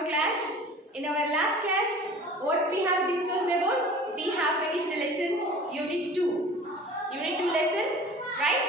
our class. In our last class, what we have discussed about? We have finished the lesson Unit 2. Unit 2 lesson, right?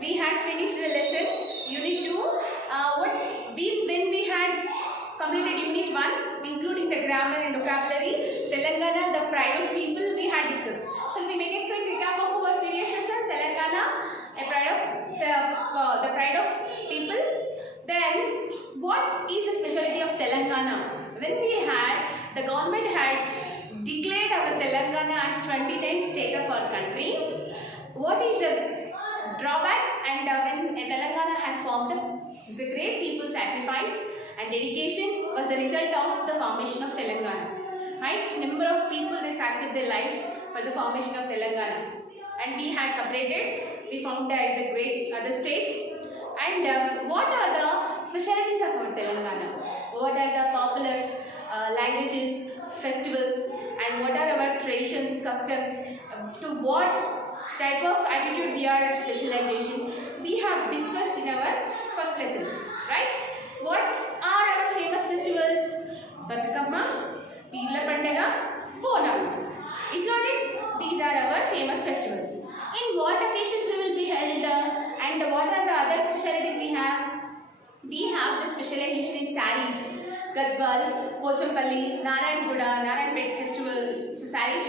We had finished the lesson Unit 2. When we had completed Unit 1, including the grammar and vocabulary, Telangana, the pride of people, we had discussed. Shall we make a quick recap of our previous lesson? Telangana, a pride of the pride of people. Then, what is the specialty of Telangana? When the government had declared our Telangana as 29th state of our country. What is the drawback? And when Telangana has formed, the great people sacrifice and dedication was the result of the formation of Telangana. Right? Number of people, they sacrificed their lives for the formation of Telangana. And we had separated, we found as a great other state. And what are the specialties of our Telangana? What are the popular languages, festivals, and what are our traditions, customs, to what type of attitude we are specialization? We have discussed in our first lesson, right? What are our famous festivals? Batukamma, Peela Pandaga, Bonam. Is not it? These are our famous festivals. In what occasions they will be held, and what are the other specialties we have? We have the specialization in saris, Gadwal, Pochampalli, Narayanguda, Narayanpet festivals, saris,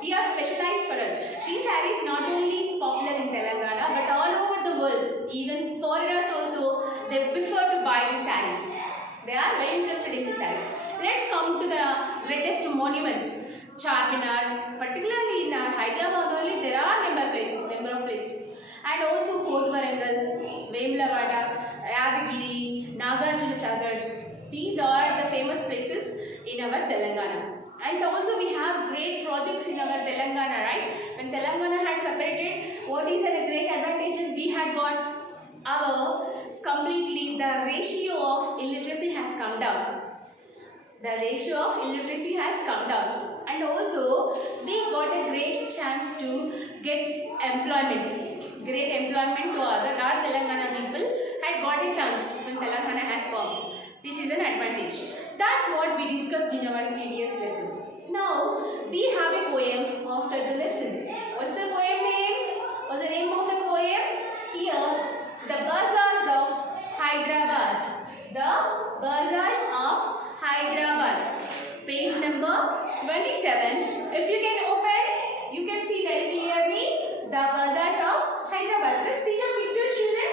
we are specialized for it. These saris not only popular in Telangana but all over the world, even foreigners also, they prefer to buy these saris. They are very interested in these saris. Let's come to the greatest monuments. Charminar, particularly in Hyderabad only, there are number of places. And also Fort Varangal, Vemulavada, Yadagiri, Nagarjuna Sagars. These are the famous places in our Telangana. And also we have great projects in our Telangana, right? When Telangana had separated, what is the great advantages we had got? Completely the ratio of illiteracy has come down. The ratio of illiteracy has come down. And also, we got a great chance to get employment. Great employment to our Telangana people had got a chance when Telangana has formed. This is an advantage. That's what we discussed in our previous lesson. Now, we have a poem after the lesson. What's the poem name? What's the name of the poem? Here, the bazaars of Hyderabad. The bazaars of Hyderabad. Page number 27. If you can open, you can see very clearly the bazaars of Hyderabad. Just see the pictures, children.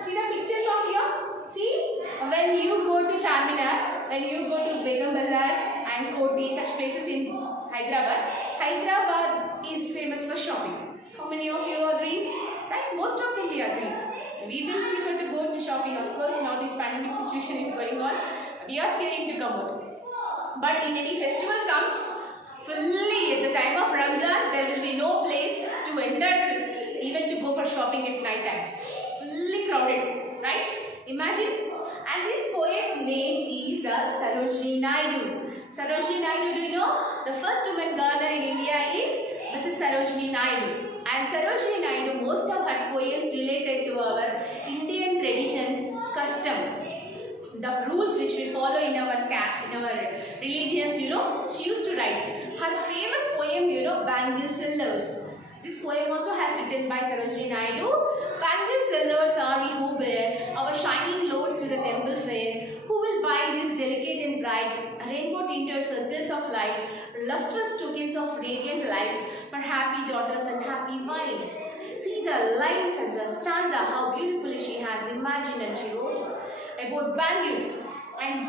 See the pictures of here. See, when you go to Charminar, when you go to Begum Bazaar and Koti, such places in Hyderabad, Hyderabad is famous for shopping. How many of you agree? Right? Most of them we agree. We will prefer to go to shopping. Of course, now this pandemic situation is going on. We are scared to come out. But in any festivals comes, fully at the time of Ramzan, there will be no place to enter, even to go for shopping at night times. Fully crowded, right? Imagine. And this poet's name is Sarojini Naidu. Sarojini Naidu, do you know? The first woman governor in India is Mrs. Sarojini Naidu. And Sarojini Naidu, most of her poems related to our Indian tradition, custom. The rules which we follow in our religions, she used to write. Her famous poem, Bangle Sellers. This poem also has written by Sarojini Naidu. Bangle sellers are we who bear our shining loads to the temple fair. Who will buy this delicate and bright, rainbow tinted circles of light, lustrous tokens of radiant lives for happy daughters and happy wives. See the lines and the stanza, how beautifully she has imagined and she wrote about bangles. And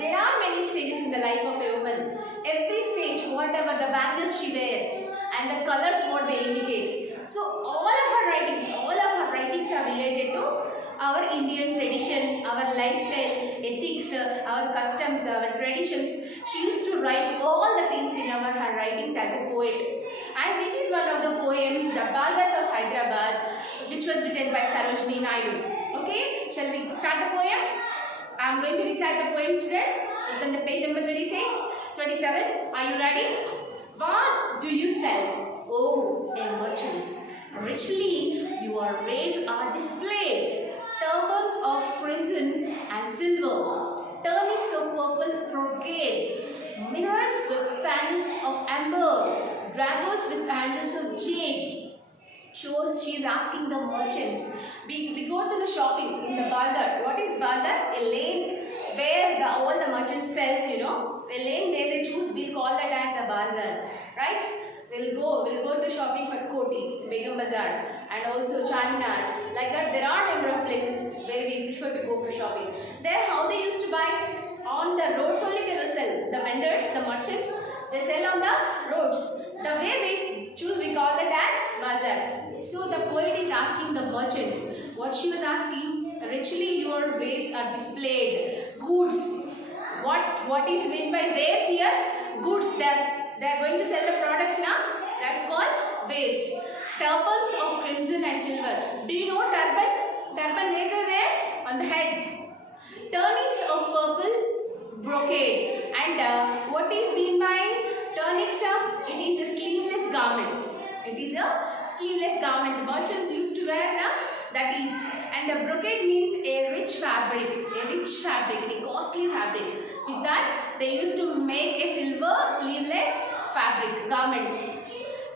there are many stages in the life of a woman. Every stage, whatever the bangles she wears and the colors what they indicate. So all of her writings are related to our Indian tradition, our lifestyle, ethics, our customs, our traditions. She used to write all the things in her writings as a poet. And this is one of the poems, The Bazaars of Hyderabad, which was written by Sarojini Naidu. Okay, shall we start the poem? I am going to recite the poem, students. Open the page number 26, 27. Are you ready? What do you sell? Oh, merchants. Richly your rates are displayed. Turbans of crimson and silver. turnings of purple brocade, mirrors with panels of amber, daggers with handles of jade. Shows she is asking the merchants. We go to the shopping in the bazaar. What is bazaar? A lane where all the merchants sells, you know. A lane where they choose, we'll call that as a bazaar, right? We'll go to shopping for Koti, Begum Bazaar, and also Charminar. Like that, there are number of places where we prefer to go for shopping. There, how they used to buy? On the roads only they will sell. The vendors, the merchants, they sell on the roads. The way we choose, we call it as bazaar. So the poet is asking the merchants. What she was asking? Richly your wares are displayed. Goods. What is meant by wares here? Goods. They are going to sell the products now. That's called wares. Turbans of crimson and silver. Do you know turban? Turban where they wear? On the head. Turnings of purple brocade. And what is mean by turnings? It is a sleeveless garment. It is a sleeveless garment. Merchants used to wear that is. And a brocade means a rich fabric, a costly fabric. With that, they used to make a silver sleeveless fabric garment.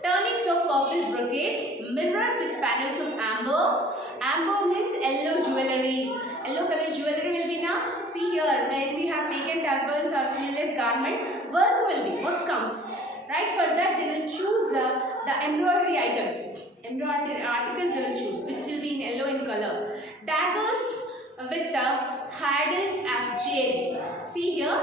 Turnings of purple brocade, mirrors with panels of amber. Amber means yellow jewellery. Yellow color jewellery will be now. See here, when we have taken turbans or sleeveless garment, work comes. Right, for that they will choose the embroidery items. Embroidery articles they will choose, which will be in yellow in color. Daggers with the handles of jade. See here,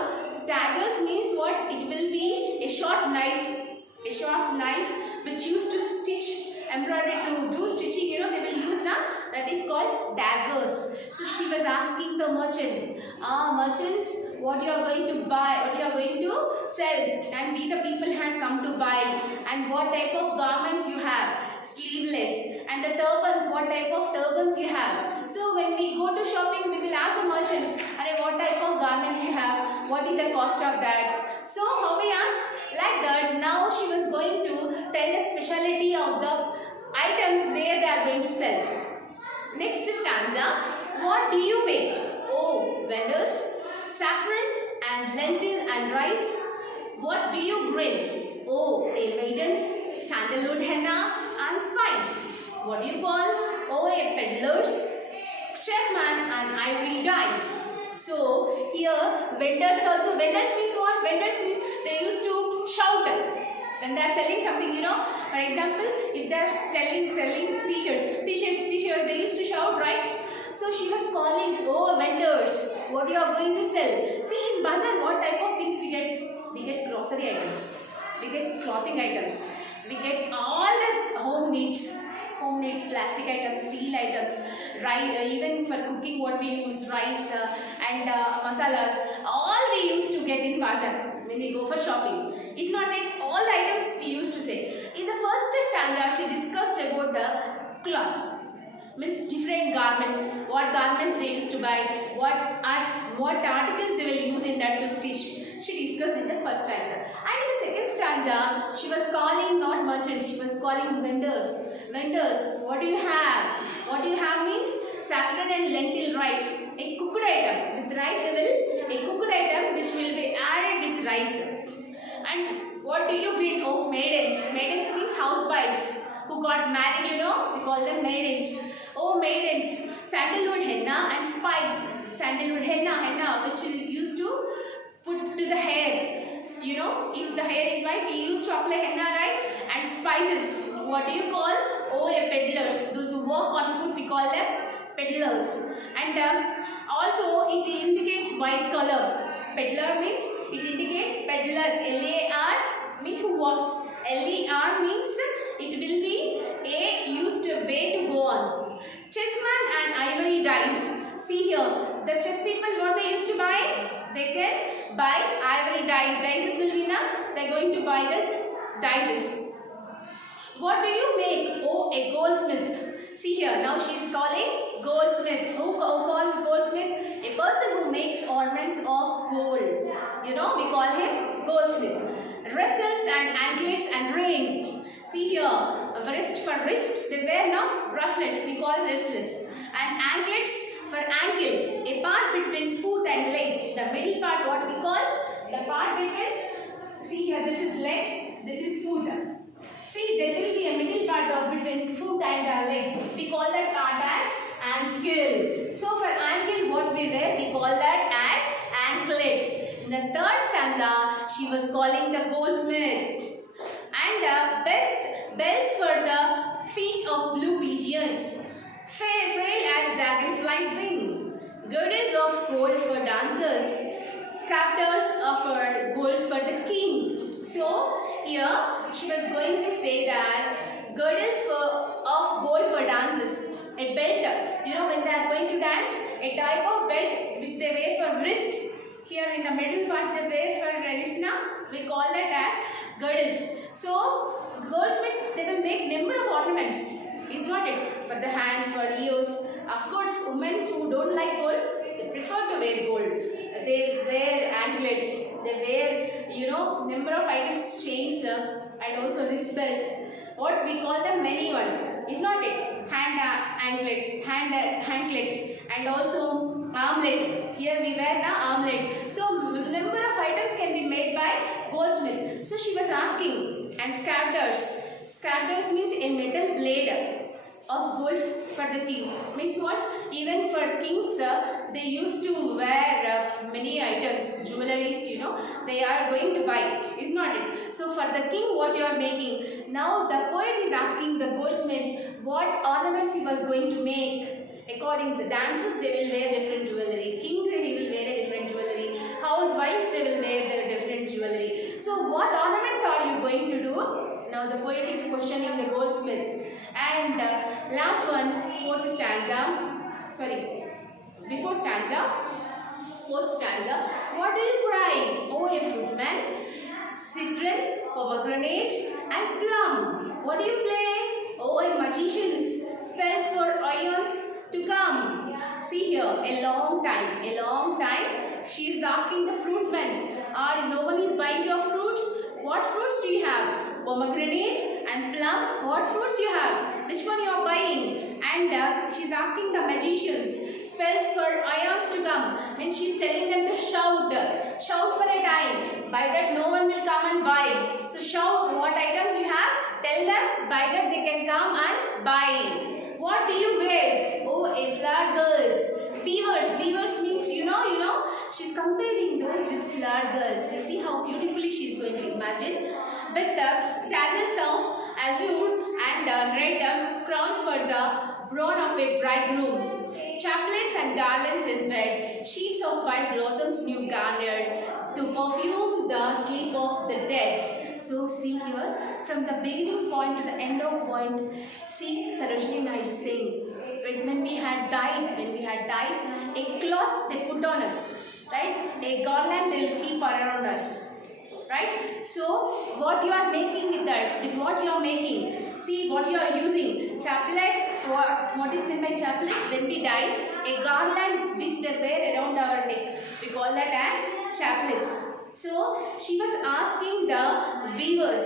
daggers means what? It will be a short knife. A short knife which used to stitch embroidery, to do stitching, you know, they will use now. That is called daggers. So she was asking the merchants, merchants, what you are going to buy, what you are going to sell. And we the people had come to buy. And what type of garments you have? Sleeveless. And the turbans, what type of turbans you have? So when we go to shopping, we will ask the merchants, what type of garments you have? What is the cost of that? So how we ask? Like that, now she was going to tell the speciality of the items where they are going to sell. Next stanza, what do you make? Oh, vendors, saffron and lentil and rice. What do you bring? Oh, a maidens, sandalwood henna and spice. What do you call? Oh, a peddlers, chessman and ivory dice. So here vendors also, vendors means what? Vendors means they used to shout when they are selling something, you know. For example, if they are selling t-shirts, they used to shout, right? So she was calling, oh vendors, what you are going to sell? See, in bazaar, what type of things we get? We get grocery items, we get clothing items, we get all the home needs, plastic items, steel items, rice, even for cooking what we use, rice and masalas, all we used to get in bazaar when we go for shopping. It's not like all the items we used to say. In the first stanza, she discussed about the cloth. Means different garments, what garments they used to buy, what articles they will use in that to stitch. She discussed in the first stanza. And in the second stanza, she was calling not merchants, she was calling vendors. Vendors, what do you have? What do you have means saffron and lentil rice. A cooked item. With rice they will, a cooked item which will be added with rice. And what do you bring? Oh, maidens. Maidens means housewives who got married, you know, we call them maidens. Oh, maidens, sandalwood henna and spice. Sandalwood henna which we used to put to the hair. You know, if the hair is white, we used to apply henna, right? And spices. What do you call? Oh, a peddlers. Those who work on food, we call them peddlers. And also, it indicates white color. Peddler means, it indicates peddler. L-A-R means who works. L-E-R means it will be a used way to go on. Chessman and ivory dice. See here, the chess people, what they used to buy? They can buy ivory dice. Dices will be now, they are going to buy the dices. What do you make? Oh, a goldsmith. See here, now she is calling goldsmith. Who called goldsmith? A person who makes ornaments of gold. You know, we call him goldsmith. Wrestles and anklets and ring. See here, wrist for wrist, they wear now bracelet, we call wrestlers. And anklets for ankle, a part between foot and leg. The middle part, what we call the part between, see here, this is leg, this is foot. See, there will be a middle part of between foot and leg. We call that part as ankle. So for ankle, what we wear, we call that as anklets. In the third stanza, she was calling the goldsmith. And best bells for the feet of blue pigeons, frail as dragonfly's wing, girdles of gold for dancers, scepters of golds for the king. So here she was going to say that girdles of gold for dancers, a belt, you know, when they are going to dance, a type of belt which they wear for wrist. Here in the middle part they wear for wrist. Now we call that as girdles. So goldsmith, they will make number of ornaments, is not it? For the hands, for ears. Of course, women who don't like gold, they prefer to wear gold. They wear anklets, they wear, you know, number of items, chains, and also this belt. What we call them many one, is not it? Hand anklet, and also armlet. Here we wear now armlet. So number of items can be made by goldsmith. So she was asking, and scepters. Scepters means a metal blade of gold for the king. Means what? Even for kings, they used to wear many items, jewelries, you know, they are going to buy, is not it? So for the king, what you are making? Now the poet is asking the goldsmith what ornaments he was going to make. According to the dancers, they will wear different jewelry. King, he will wear a different jewelry. Housewives, they will wear their different jewelry. So what ornaments are you going to do? Now the poet is questioning the goldsmith. And last one, fourth stanza. What do you cry, oh a fruitman? Citron, pomegranate and plum. What do you play, oh a magicians? Spells for ions to come. See here, a long time. She is asking the fruitman, no one is buying your fruits? What fruits do you have? Pomegranate and plum. What fruits you have? Which one you are buying? And she is asking the magicians, spells for ions to come. Means she is telling them to shout for a time. By that no one will come and buy. So shout what items you have. Tell them, by that they can come and buy. What do you wear? Oh, a flower girls. Weavers means, you know, she's comparing those with flower girls. You see how beautifully she is going to imagine. With the tassels of azure and red crowns for the brown of a bridegroom. Chaplets and garlands his bed, sheets of white blossoms new garnered, to perfume the sleep of the dead. So see here, from the beginning point to the end of point, see Sarojini Naidu saying, when we had died, a cloth they put on us, right? A garland they will keep around us, right? So what you are making with that, with what you are making, see what you are using. Chaplet, what is meant by chaplet? When we die, a garland which they wear around our neck, we call that as chaplets. So she was asking the weavers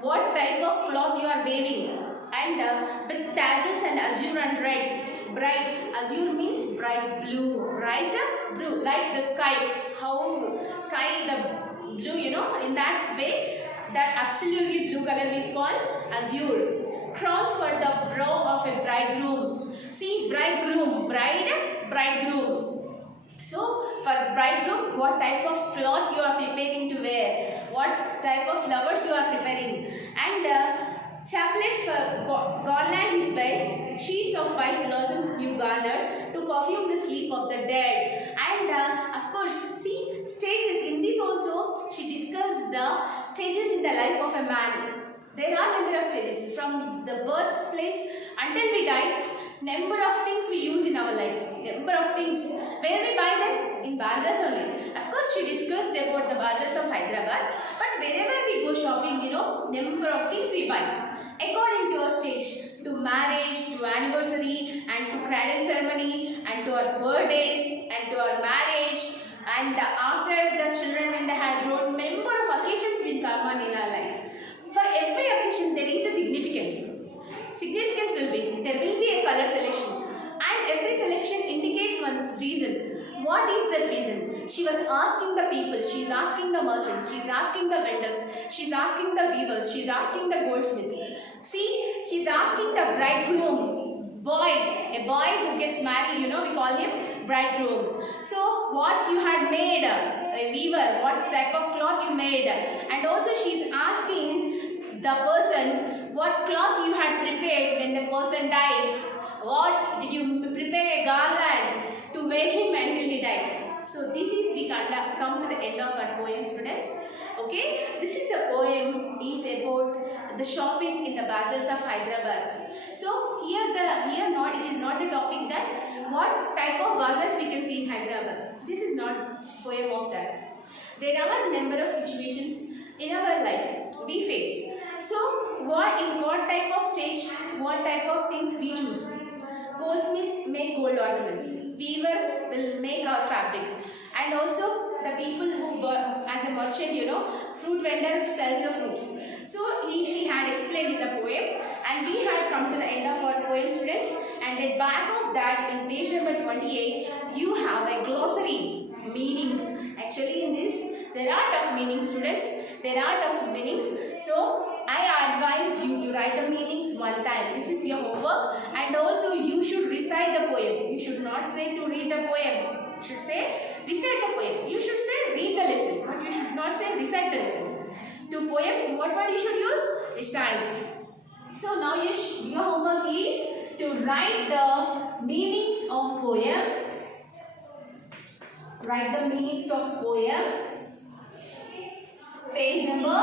what type of cloth you are weaving, and with tassels and azure and red. Bright azure means bright blue, right? Blue, like the sky. How sky the blue, you know, in that way, that absolutely blue color is called azure. Crowns for the brow of a bridegroom. See, bridegroom, bridegroom. So for bridegroom, what type of cloth you are preparing to wear? What type of flowers you are preparing? And chaplets for garland his bed, sheets of white blossoms new garnered, to perfume the sleep of the dead. And of course, see, stages. In this also, she discussed the stages in the life of a man. There are number of stages. From the birthplace until we die, number of things we use in our life. Number of things. Where we buy them? In bazaars only. Of course, she discussed about the bazaars of Hyderabad. But wherever we go shopping, you know, number of things we buy. According to our stage, to marriage, to anniversary, and to cradle ceremony, and to our birthday, and to our marriage, and after the children when they had grown, number of occasions will come on in our life. For every occasion, there is a significance. Significance will be, there will be a color selection, and every selection indicates She was asking the people, she's asking the merchants, she's asking the vendors, she's asking the weavers, she's asking the goldsmith. See, she's asking the bridegroom, boy, a boy who gets married, you know, we call him bridegroom. So what you had made, a weaver, what type of cloth you made, and also she's asking the person what cloth you had prepared when the person dies. What did you prepare a garland to wear him until he died? So this is we come to the end of our poem, students. Okay, this is a poem is about the shopping in the bazaars of Hyderabad. So here not it is not the topic that what type of bazaars we can see in Hyderabad. This is not poem of that. There are a number of situations in our life we face. So what type of stage, what type of things we choose. Goldsmith make gold ornaments. Weaver will make our fabric. And also the people who as a merchant, you know, fruit vendor sells the fruits. So she had explained in the poem, and we had come to the end of our poem, students. And at back of that, in page number 28, you have a glossary meanings. Actually, in this there are tough meanings, students. There are tough meanings. So I advise you to write the meanings one time. This is your homework, and also you should recite the poem. You should not say to read the poem. You should say recite the poem. You should say read the lesson, but you should not say recite the lesson. To poem, what word you should use? Recite. So now your homework is to write the meanings of poem. Write the meanings of poem. Page number,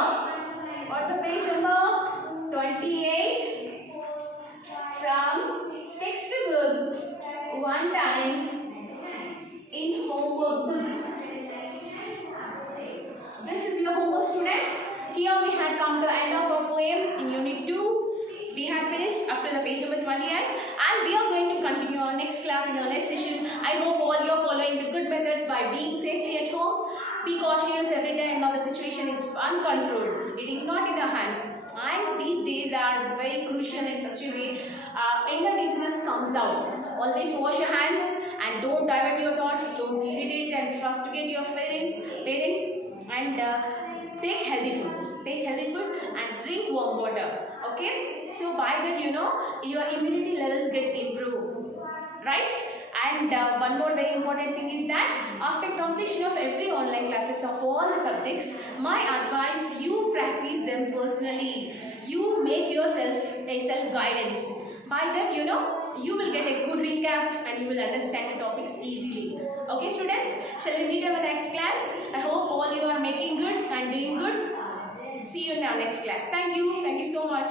what's the page number? 28. From textbook, one time in homework book. This is your homework, students. Here we had come to the end of our poem in unit 2. We had finished up to the page number 28, and we are going to continue our next class in our next session. I hope all you are following the good methods by being safely at home. Be cautious every day, and now the situation is uncontrolled. It is not in our hands, and these days are very crucial in such a way. Any diseases comes out. Always wash your hands and don't divert your thoughts. Don't irritate and frustrate your parents, and take healthy food. Take healthy food and drink warm water. Okay? So by that, you know, your immunity levels get improved, right? And one more very important thing is that after completion of every online classes of all the subjects, my advice, you practice them personally. You make yourself a self-guidance. By that, you know, you will get a good recap and you will understand the topics easily. Okay, students, shall we meet in our next class? I hope all you are making good and doing good. See you in our next class. Thank you. Thank you so much.